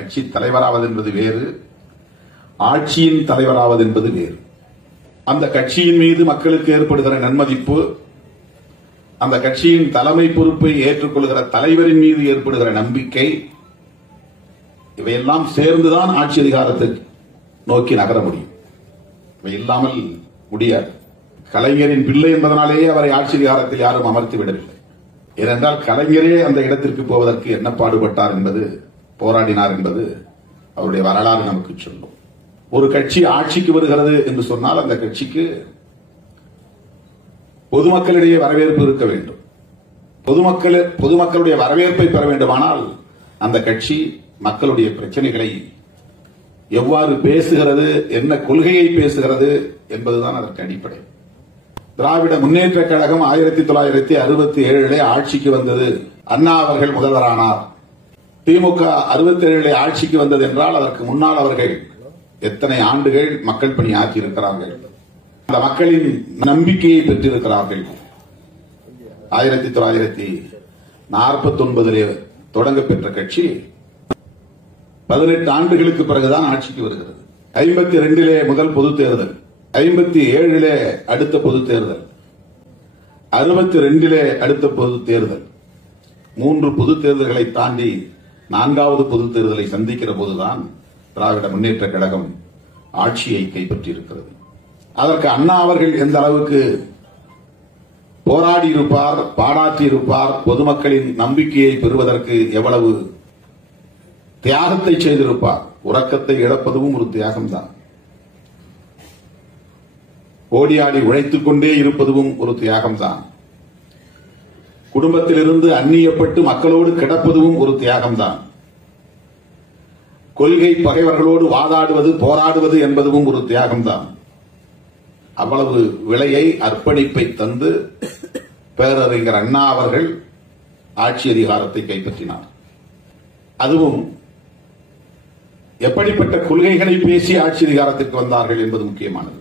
கட்சி தலைவராவது என்பது வேறு, ஆட்சியின் தலைவராவது என்பது வேறு. அந்த கட்சியின் மீது மக்களுக்கு ஏற்படுகிற நன்மதிப்பு, அந்த கட்சியின் தலைமை பொறுப்பை ஏற்றுக்கொள்கிற தலைவரின் மீது ஏற்படுகிற நம்பிக்கை, இவையெல்லாம் சேர்ந்துதான் ஆட்சி அதிகாரத்தை நோக்கி நகர முடியும். இவை இல்லாமல் முடியாது. கலைஞரின் பிள்ளை என்பதனாலேயே அவரை ஆட்சி அதிகாரத்தில் யாரும் அமர்த்தி விடவில்லை. ஏனென்றால் கலைஞரே அந்த இடத்திற்கு போவதற்கு என்ன பாடுபட்டார் என்பது, போராடினார் என்பது அவருடைய வரலாறு நமக்கு சொல்லும். ஒரு கட்சி ஆட்சிக்கு வருகிறது என்று சொன்னால் அந்த கட்சிக்கு பொதுமக்களிடையே வரவேற்பு இருக்க வேண்டும். பொதுமக்களுடைய வரவேற்பை பெற வேண்டுமானால் அந்த கட்சி மக்களுடைய பிரச்சனைகளை எவ்வாறு பேசுகிறது, என்ன கொள்கையை பேசுகிறது என்பதுதான் அதற்கு அடிப்படை. திராவிட முன்னேற்ற கழகம் 1967 ஆட்சிக்கு வந்தது. அண்ணா அவர்கள் முதல்வரானார். திமுக 67 ஆட்சிக்கு வந்தது என்றால் அதற்கு முன்னால் அவர்கள் எத்தனை ஆண்டுகள் மக்கள் பணி ஆற்றியிருக்கிறார்கள், அந்த மக்களின் நம்பிக்கையை பெற்றிருக்கிறார்கள். 1949 தொடங்க பெற்ற கட்சி 18 ஆண்டுகளுக்கு பிறகுதான் ஆட்சிக்கு வருகிறது. 52 முதல் பொதுத் தேர்தல், 57 அடுத்த பொதுத் தேர்தல், 62 அடுத்த பொதுத் தேர்தல், 3 பொதுத் தேர்தல்களை தாண்டி 4வது பொதுத் தேர்தலை சந்திக்கிற போதுதான் திராவிட முன்னேற்ற கழகம் ஆட்சியை கைப்பற்றியிருக்கிறது. அதற்கு அண்ணா அவர்கள் எந்த அளவுக்கு போராடி இருப்பார், பாடாற்றி இருப்பார், பொதுமக்களின் நம்பிக்கையை பெறுவதற்கு எவ்வளவு தியாகத்தை செய்திருப்பார். உறக்கத்தை இழப்பதும் ஒரு தியாகம்தான். ஓடியாடி உழைத்துக் கொண்டே இருப்பதும் ஒரு தியாகம்தான். குடும்பத்திலிருந்து அந்நியப்பட்டு மக்களோடு கிடப்பதும் ஒரு தியாகம்தான். கொள்கை பகைவர்களோடு வாதாடுவது, போராடுவது என்பதும் ஒரு தியாகம்தான். அவ்வளவு விலையை, அர்ப்பணிப்பை தந்து பேரறிஞர் அண்ணா அவர்கள் ஆட்சி அதிகாரத்தை கைப்பற்றினார். அதுவும் எப்படிப்பட்ட கொள்கைகளை பேசி ஆட்சி அதிகாரத்திற்கு வந்தார்கள் என்பது முக்கியமானது.